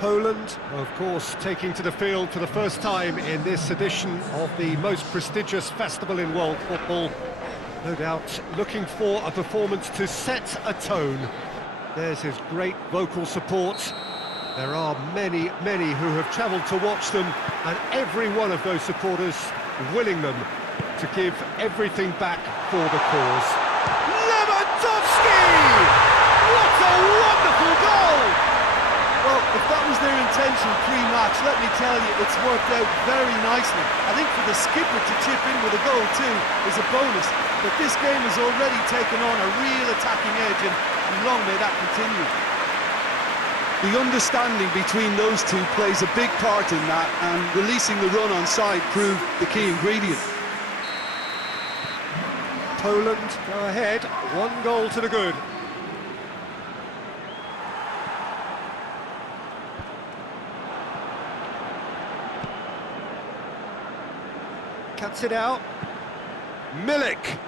Poland, of course, taking to the field for the first time in this edition of the most prestigious festival in world football. No doubt looking for a performance to set a tone. There's his great vocal support. There are many, many who have travelled to watch them, and every one of those supporters willing them to give everything back for the cause. Lewandowski! What a wonderful goal! Well, if that was their intention pre-match, let me tell you, it's worked out very nicely. I think for the skipper to chip in with a goal too is a bonus, but this game has already taken on a real attacking edge, and long may that continue. The understanding between those two plays a big part in that, and releasing the run on side proved the key ingredient. Poland go ahead, 1 goal to the good. Cuts it out. Milik.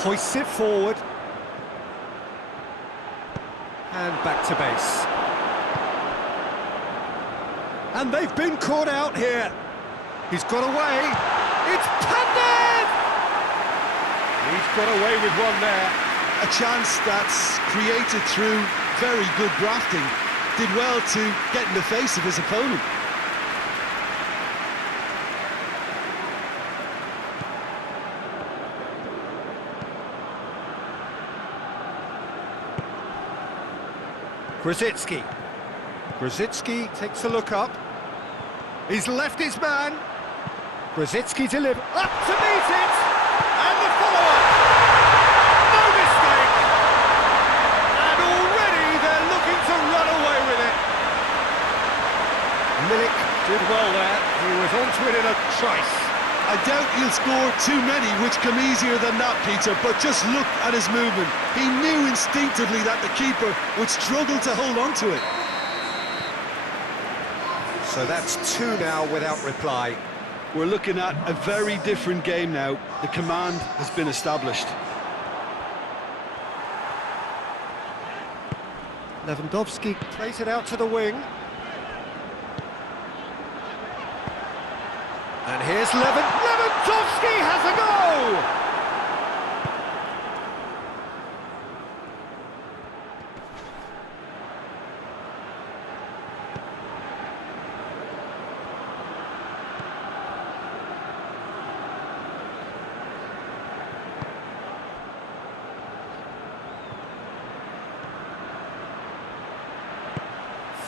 Hoists it forward. And back to base. And they've been caught out here. He's got away. It's Pandev! He's got away with one there. A chance that's created through very good drafting. Did well to get in the face of his opponent. Grzycki. Grzycki takes a look up. He's left his man. Grzycki delivers. Up to meet it! And the follow-up! No mistake! And already they're looking to run away with it. Milik did well there. He was onto it in a trice. I doubt he'll score too many which come easier than that, Peter, but just look at his movement. He knew instinctively that the keeper would struggle to hold on to it. So that's 2 now without reply. We're looking at a very different game now. The command has been established. Lewandowski plays it out to the wing. And here's Lewandowski has a goal!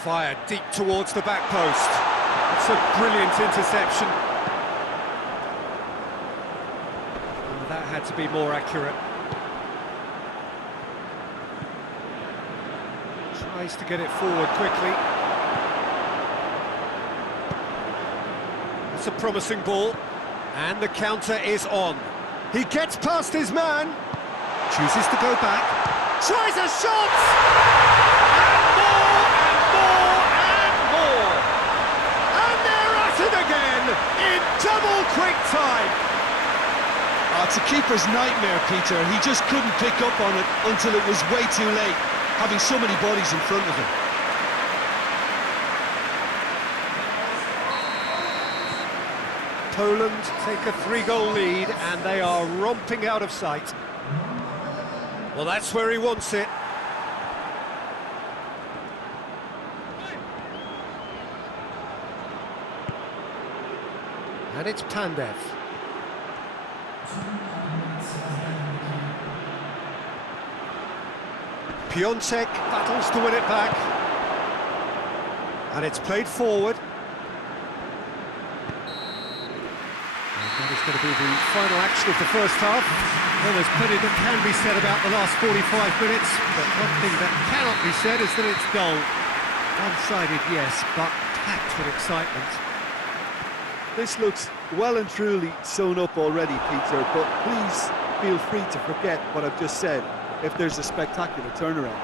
Fired deep towards the back post. It's a brilliant interception. Oh, that had to be more accurate. Tries to get it forward quickly. It's a promising ball. And the counter is on. He gets past his man. Chooses to go back. Tries a shot! In double quick time. It's a keeper's nightmare, Peter. He just couldn't pick up on it until it was way too late, having so many bodies in front of him. Poland take a 3-goal lead and they are romping out of sight. Well, that's where he wants it. And it's Pandev. Piontek battles to win it back. And it's played forward. And that is going to be the final action of the first half. Well, there's plenty that can be said about the last 45 minutes, but one thing that cannot be said is that it's dull. One-sided, yes, but packed with excitement. This looks well and truly sewn up already, Peter, but please feel free to forget what I've just said if there's a spectacular turnaround.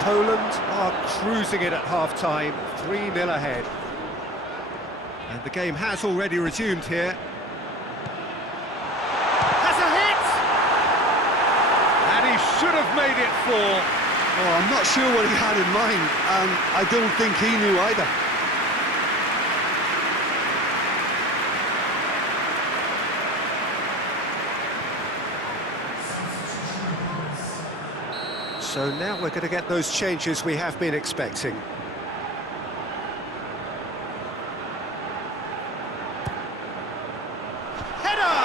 Poland are cruising it at half-time, 3-0 ahead. And the game has already resumed here. Has a hit! should have made it 4. Oh, I'm not sure what he had in mind, and I don't think he knew either. So now we're going to get those changes we have been expecting. Header!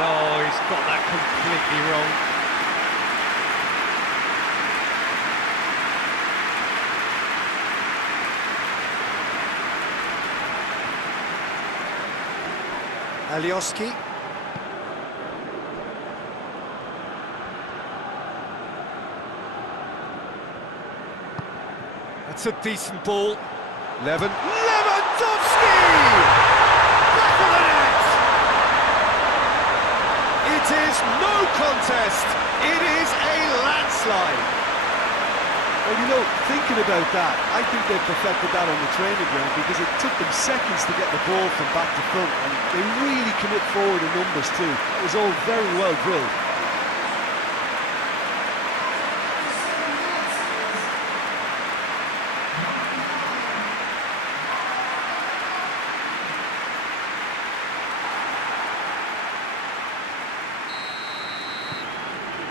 No, he's got that completely wrong. Alioski. That's a decent ball. Lewandowski! Back of the net! It is no contest. It is a landslide. Well, you know, thinking about that, I think they perfected that on the training ground because it took them seconds to get the ball from back to front, and they really commit forward in numbers too. It was all very well drilled.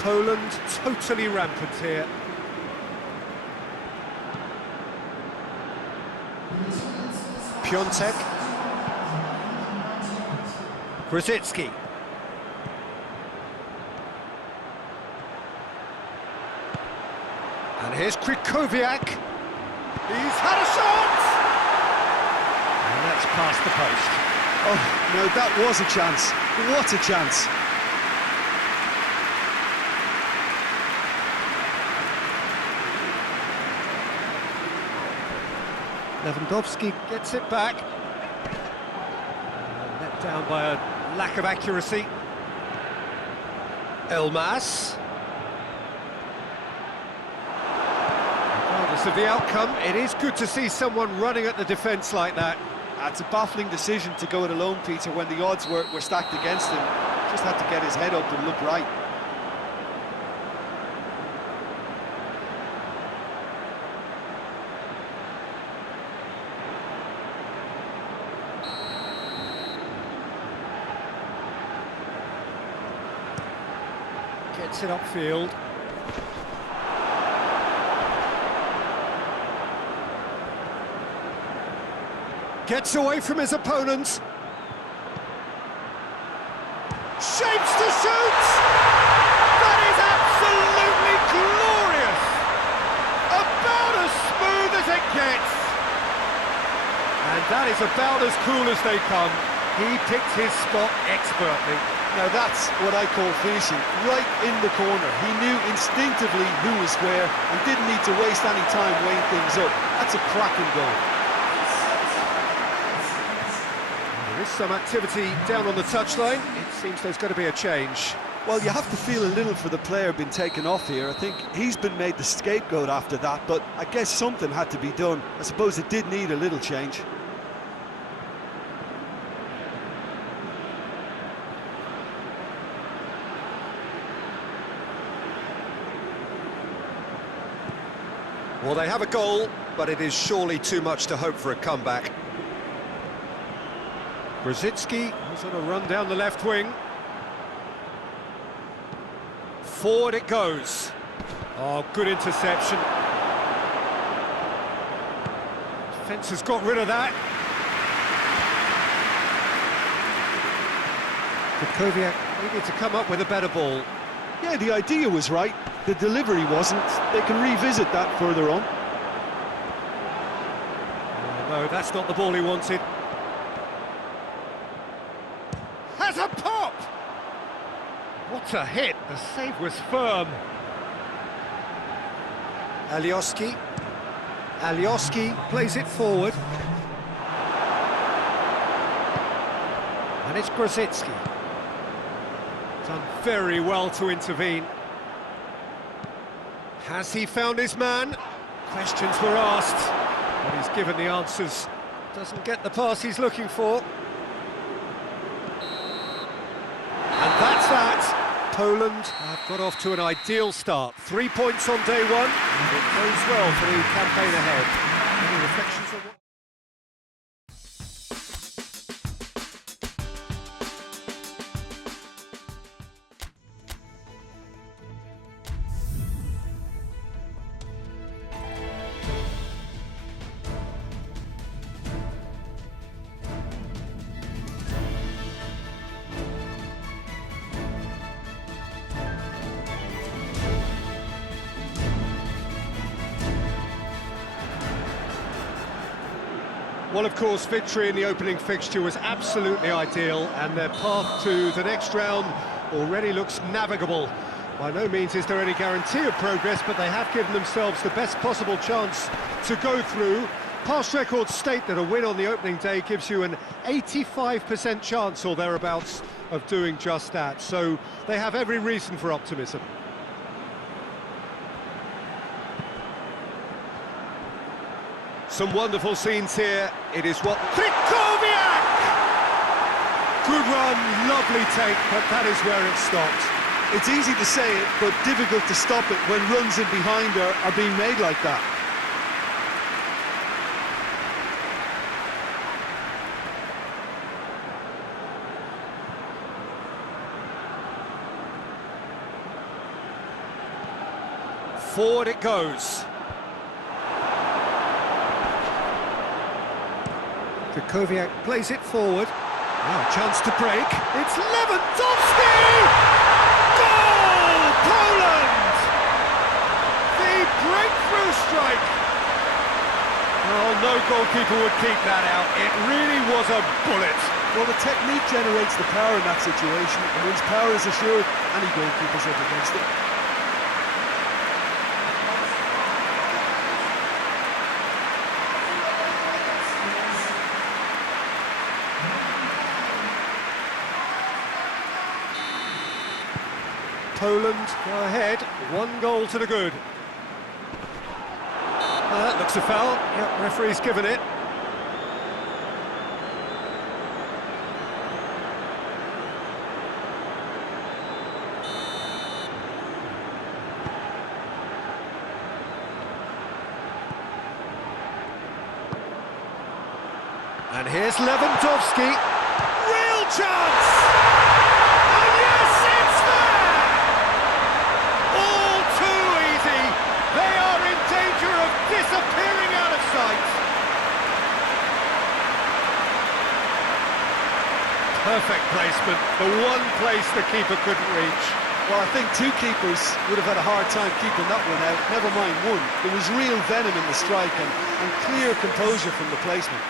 Poland totally rampant here. Piontek. Grzycki. And here's Krychowiak. He's had a shot! And that's past the post. Oh, no, that was a chance. What a chance. Lewandowski gets it back. Let down by a lack of accuracy. Elmas. Regardless of the outcome, it is good to see someone running at the defence like that. It's a baffling decision to go it alone, Peter, when the odds were stacked against him. Just had to get his head up and look right. Gets it upfield. Gets away from his opponents. Shapes to shoot! That is absolutely glorious! About as smooth as it gets! And that is about as cool as they come. He picked his spot expertly. Now that's what I call finishing, right in the corner. He knew instinctively who was where and didn't need to waste any time weighing things up. That's a cracking goal. There is some activity down on the touchline. It seems there's going to be a change. Well, you have to feel a little for the player being taken off here. I think he's been made the scapegoat after that, but I guess something had to be done. I suppose it did need a little change. Well, they have a goal, but it is surely too much to hope for a comeback. Grzycki is on a run down the left wing. Forward it goes. Oh, good interception. Defence has got rid of that. Krychowiak needed to come up with a better ball. Yeah, the idea was right. The delivery wasn't. They can revisit that further on. Oh, no, that's not the ball he wanted. Has a pop! What a hit! The save was firm. Alioski. Alioski plays it forward. And it's Grzycki. Done very well to intervene. Has he found his man? Questions were asked, but he's given the answers. Doesn't get the pass he's looking for. And that's that. Poland have got off to an ideal start. 3 points on day one, and it bodes well for the campaign ahead. Any reflections on what... Well, of course, victory in the opening fixture was absolutely ideal, and their path to the next round already looks navigable. By no means is there any guarantee of progress, but they have given themselves the best possible chance to go through. Past records state that a win on the opening day gives you an 85% chance or thereabouts of doing just that, so they have every reason for optimism. Some wonderful scenes here. It is what... Krychowiak! Good run, lovely take, but that is where it stopped. It's easy to say it, but difficult to stop it when runs in behind are being made like that. Forward it goes. Krychowiak plays it forward. Now a chance to break. It's Lewandowski! Goal! Poland! The breakthrough strike! Oh, no goalkeeper would keep that out. It really was a bullet. Well, the technique generates the power in that situation, and once power is assured, any goalkeeper's up against it. Poland go ahead, 1 goal to the good. That looks a foul. Yep, referee's given it. And here's Lewandowski. Real chance! And yes, it's there! All too easy. They are in danger of disappearing out of sight. Perfect placement, the one place the keeper couldn't reach. Well, I think 2 keepers would have had a hard time keeping that one out, never mind 1. There was real venom in the strike and clear composure from the placement.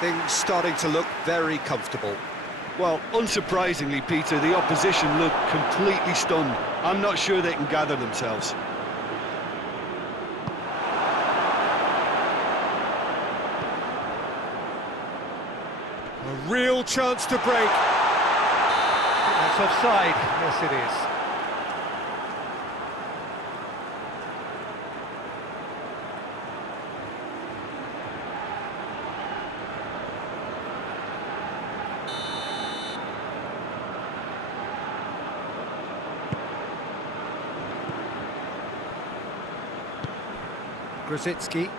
Things starting to look very comfortable. Well, unsurprisingly, Peter, the opposition look completely stunned. I'm not sure they can gather themselves. A real chance to break. That's offside. Yes, it is. Grosicki.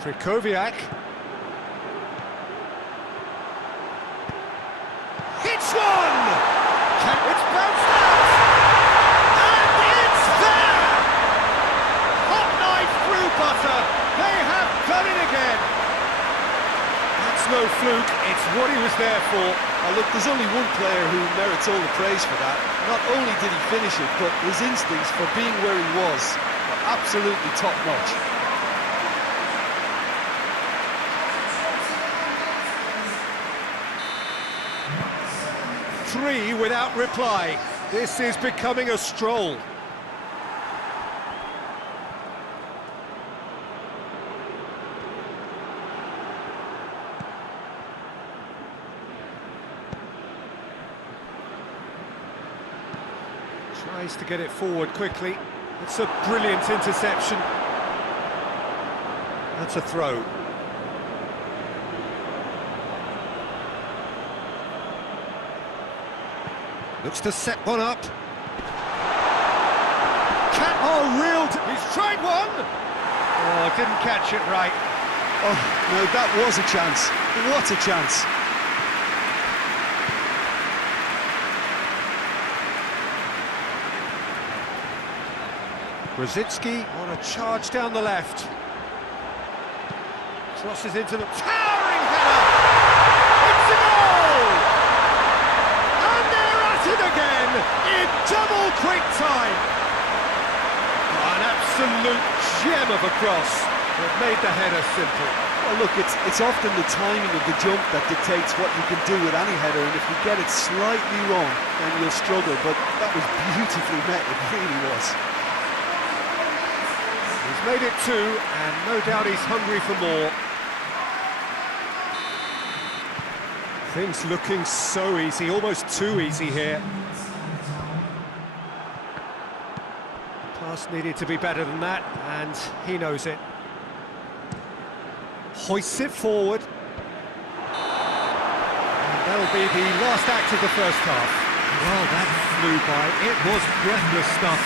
Krychowiak. Hits one! It's bounced out! And it's there! Hot knife through butter. They have done it again. That's no fluke, it's what he was there for. Look, there's only one player who merits all the praise for that. Not only did he finish it, but his instincts for being where he was are absolutely top-notch. Three without reply. This is becoming a stroll. Tries to get it forward quickly. It's a brilliant interception. That's a throw. Looks to set one up. He's tried one! Oh, didn't catch it right. Oh, no, that was a chance. What a chance. Brzezinski on a charge down the left. Crosses into the towering header! It's a goal! And they're at it again in double quick time. An absolute gem of a cross that made the header simple. Well, look, it's often the timing of the jump that dictates what you can do with any header, and if you get it slightly wrong, then you'll struggle, but that was beautifully met, it really was. He's made it two, and no doubt he's hungry for more. Things looking so easy, almost too easy here. Pass needed to be better than that, and he knows it. Hoists it forward. And that'll be the last act of the first half. Well, that flew by. It was breathless stuff.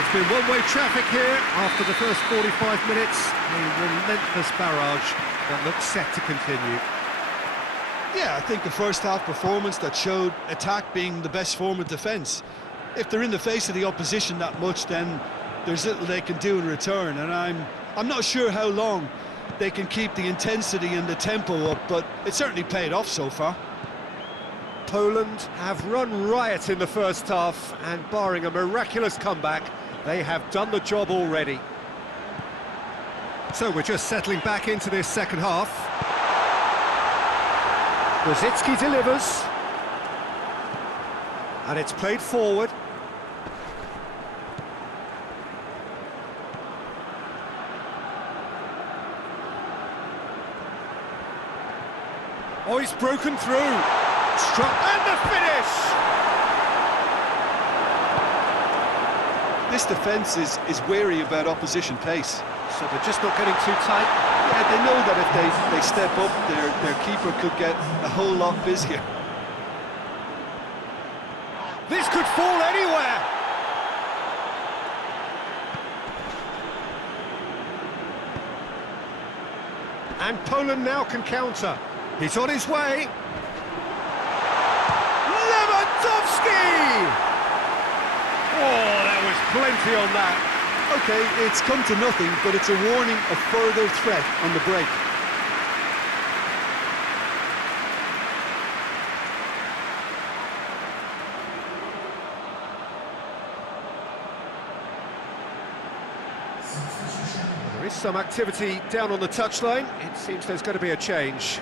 It's been one-way traffic here after the first 45 minutes. A relentless barrage that looks set to continue. Yeah, I think a first-half performance that showed attack being the best form of defence. If they're in the face of the opposition that much, then there's little they can do in return, and I'm not sure how long they can keep the intensity and the tempo up, but it certainly paid off so far. Poland have run riot in the first half, and barring a miraculous comeback, they have done the job already. So we're just settling back into this second half. Brzezinski delivers. And it's played forward. Oh, he's broken through. Struck, and the finish! This defence is wary about opposition pace. So they're just not getting too tight. Yeah, they know that if they step up, their keeper could get a whole lot busier. This could fall anywhere! And Poland now can counter. He's on his way. Lewandowski! Oh, there was plenty on that. OK, it's come to nothing, but it's a warning of further threat on the break. There is some activity down on the touchline. It seems there's going to be a change.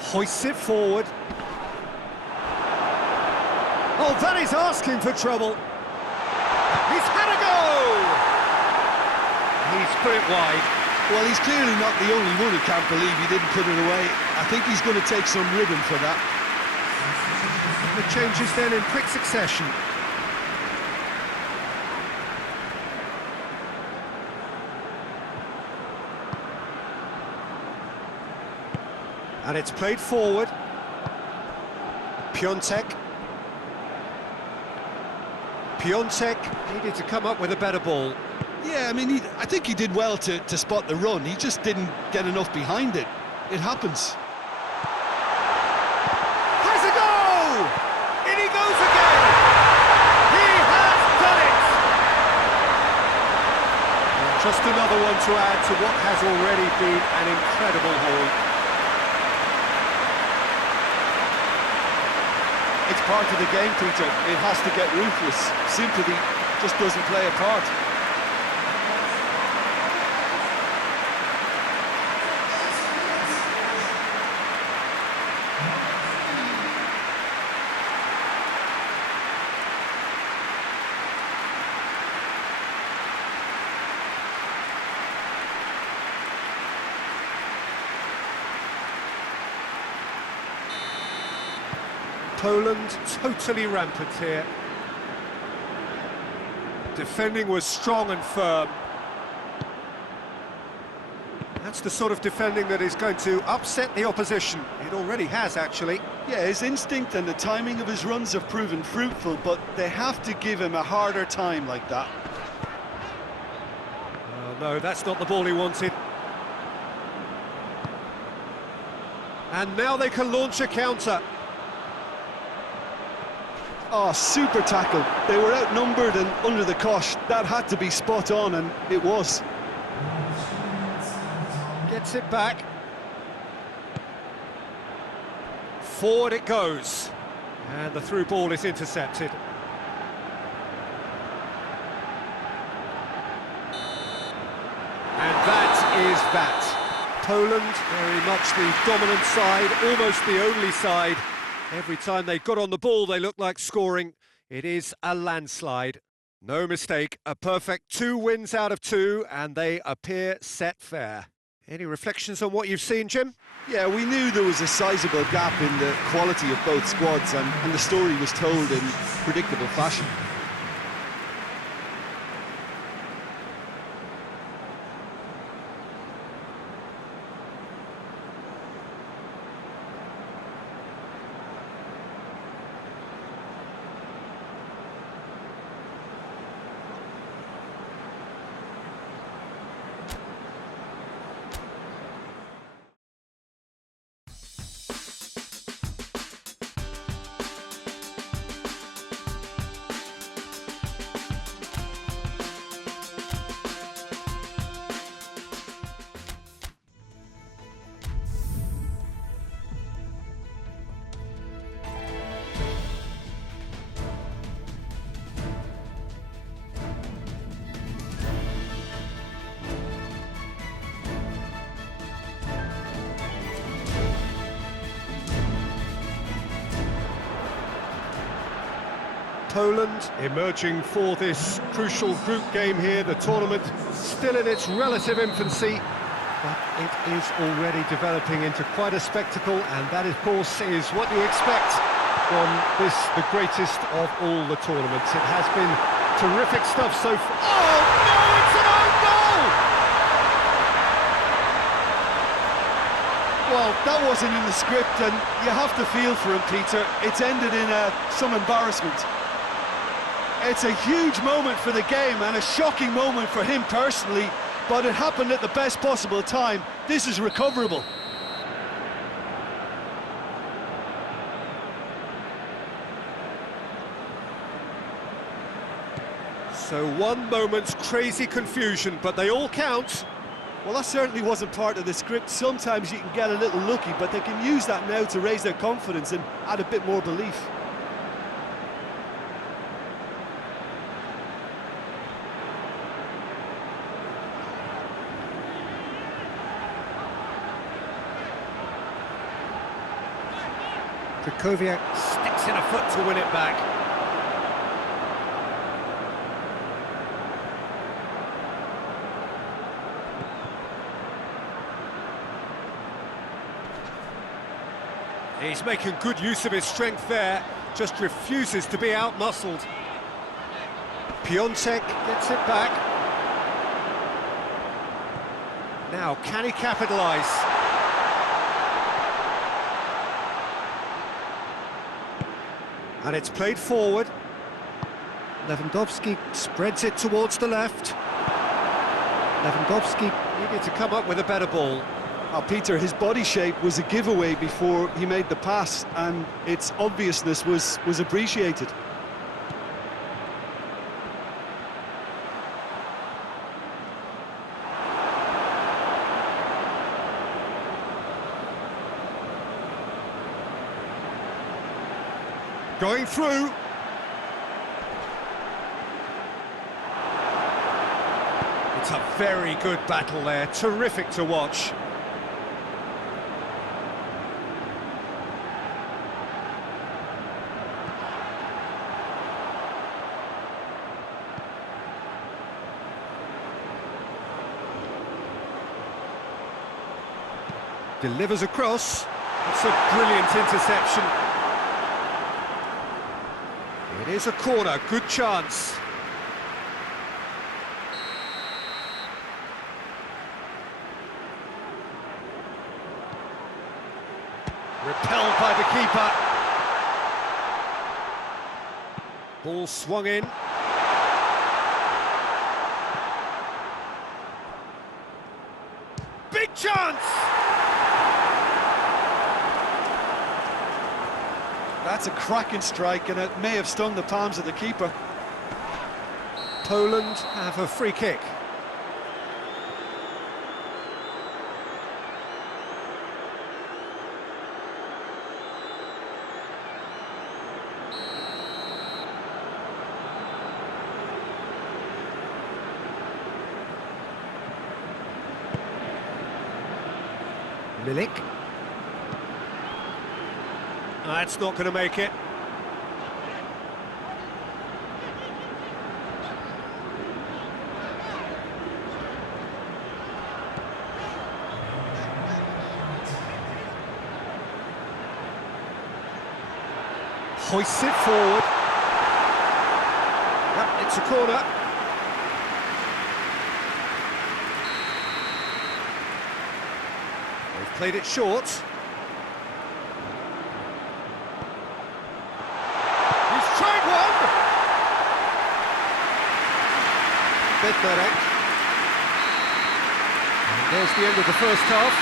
Hoists it forward. Oh, that is asking for trouble. He's had a go! He's put it wide. Well, he's clearly not the only one who can't believe he didn't put it away. I think he's going to take some ribbon for that. The changes then in quick succession. And it's played forward. Piontek needed to come up with a better ball. Yeah, I mean, I think he did well to spot the run. He just didn't get enough behind it. It happens. Has a go! In he goes again! He has done it! And just another one to add to what has already been an incredible haul. It's part of the game, Peter. It has to get ruthless. Sympathy just doesn't play a part. Poland totally rampant here. Defending was strong and firm. That's the sort of defending that is going to upset the opposition. It already has, actually. Yeah, his instinct and the timing of his runs have proven fruitful, but they have to give him a harder time like that. Oh, no, that's not the ball he wanted. And now they can launch a counter. Oh, super tackle. They were outnumbered and under the cosh. That had to be spot on, and it was. Gets it back. Forward it goes. And the through ball is intercepted. And that is that. Poland, very much the dominant side, almost the only side. Every time they got on the ball, they looked like scoring. It is a landslide. No mistake, a perfect 2 wins out of 2, and they appear set fair. Any reflections on what you've seen, Jim? Yeah, we knew there was a sizable gap in the quality of both squads, and the story was told in predictable fashion. Poland emerging for this crucial group game here, the tournament still in its relative infancy, but it is already developing into quite a spectacle, and that of course is what you expect from this, the greatest of all the tournaments. It has been terrific stuff so far. Oh no, it's an own goal! Well, that wasn't in the script, and you have to feel for him, Peter. It's ended in some embarrassment. It's a huge moment for the game and a shocking moment for him personally, but it happened at the best possible time. This is recoverable. So one moment's crazy confusion, but they all count. Well, that certainly wasn't part of the script. Sometimes you can get a little lucky, but they can use that now to raise their confidence and add a bit more belief. Krakowiak sticks in a foot to win it back. He's making good use of his strength there, just refuses to be out-muscled. Piontek gets it back. Now, can he capitalise? And it's played forward. Lewandowski spreads it towards the left. Lewandowski needed to come up with a better ball. Peter, his body shape was a giveaway before he made the pass, and its obviousness was appreciated. Going through. It's a very good battle there, terrific to watch. Delivers across. It's a brilliant interception. It is a corner, good chance. Repelled by the keeper. Ball swung in. Big chance! That's a cracking strike, and it may have stung the palms of the keeper. Poland have a free kick. Milik. That's not going to make it. Hoists it forward. Yep, it's a corner. They've played it short. He's tried one! Bednarek. And there's the end of the first half.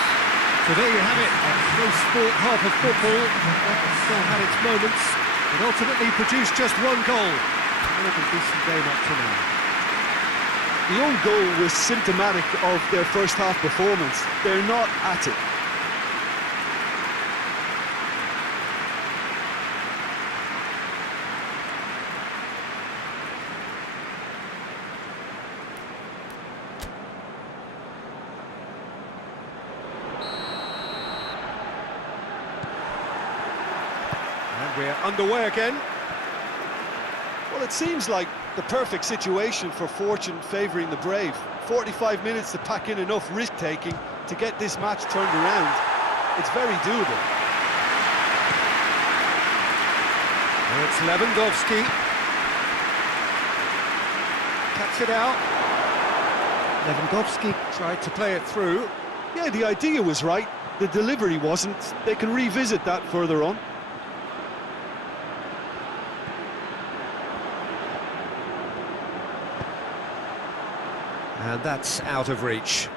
So there you have it, a close-fought half of football that still had its moments, but ultimately produced just one goal. Another decent game up to now. The own goal was symptomatic of their first half performance. They're not at it. And we're underway again. Well, it seems like the perfect situation for fortune favouring the brave. 45 minutes to pack in enough risk-taking to get this match turned around. It's very doable. And it's Lewandowski. Cuts it out. Lewandowski tried to play it through. Yeah, the idea was right. The delivery wasn't. They can revisit that further on. And that's out of reach.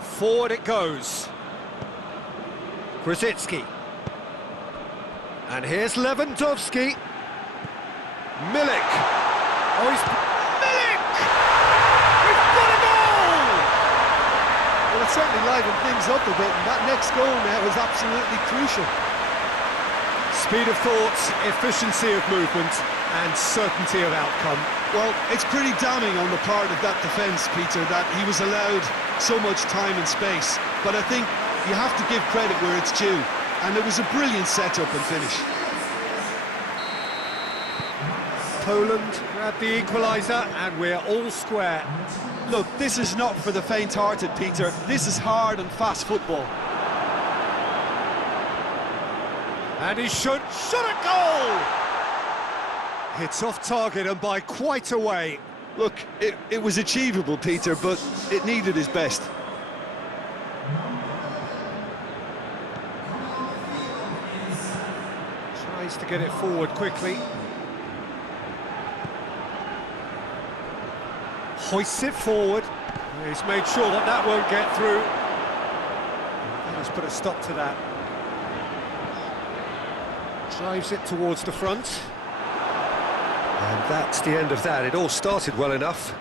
Forward it goes. Krasicki. And here's Lewandowski. Milik. Oh, he's... Well, it certainly livened things up a bit, and that next goal now is absolutely crucial. Speed of thought, efficiency of movement, and certainty of outcome. Well, it's pretty damning on the part of that defence, Peter, that he was allowed so much time and space. But I think you have to give credit where it's due, and it was a brilliant setup and finish. Poland grabbed the equaliser, and we're all square. Look, this is not for the faint-hearted, Peter. This is hard and fast football. And he shot a goal! It's off target and by quite a way. Look, it was achievable, Peter, but it needed his best. Tries to get it forward quickly. Hoists it forward. He's made sure that that won't get through. Let's put a stop to that. Drives it towards the front. And that's the end of that. It all started well enough.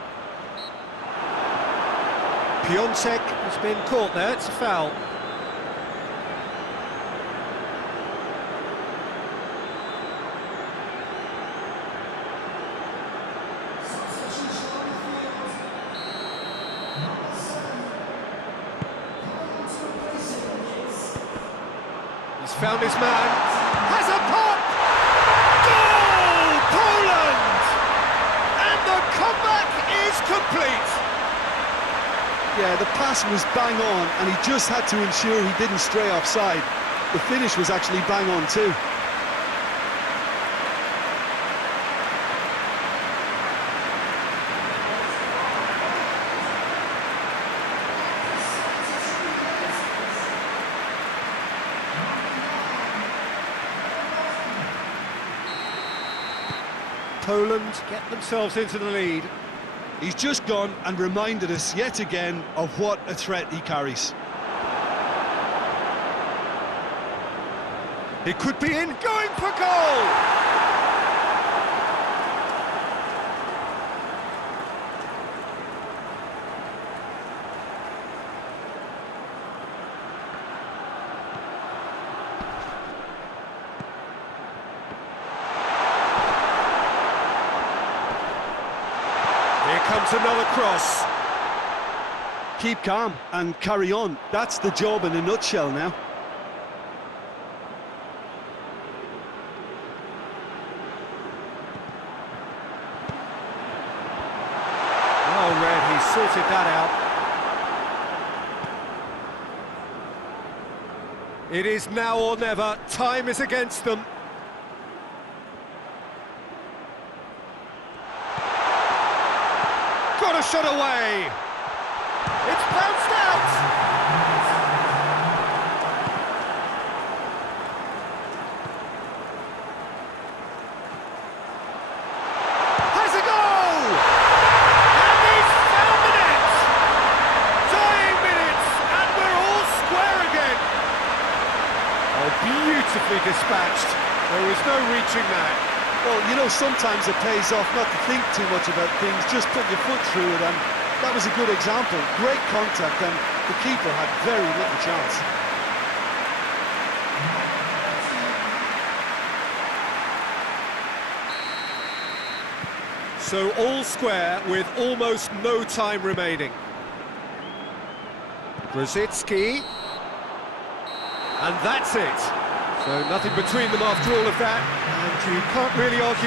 Piontek has been caught there. It's a foul. He's found his man, has a pop! Goal! Poland! And the comeback is complete! Yeah, the pass was bang on, and he just had to ensure he didn't stray offside. The finish was actually bang on too. Poland get themselves into the lead. He's just gone and reminded us yet again of what a threat he carries. It could be in, going for goal! Here comes another cross. Keep calm and carry on. That's the job in a nutshell now. Well read, he sorted that out. It is now or never. Time is against them. Got a shot away. It's bounced out. Has a goal! And he's found the net! Dying minutes, and we're all square again. Oh, beautifully dispatched. There was no reaching that. Well, you know, sometimes it pays off not to think too much about things, just put your foot through it, and that was a good example. Great contact, and the keeper had very little chance. So all square with almost no time remaining. Grosicki. And that's it. So nothing between them after all of that, and you can't really argue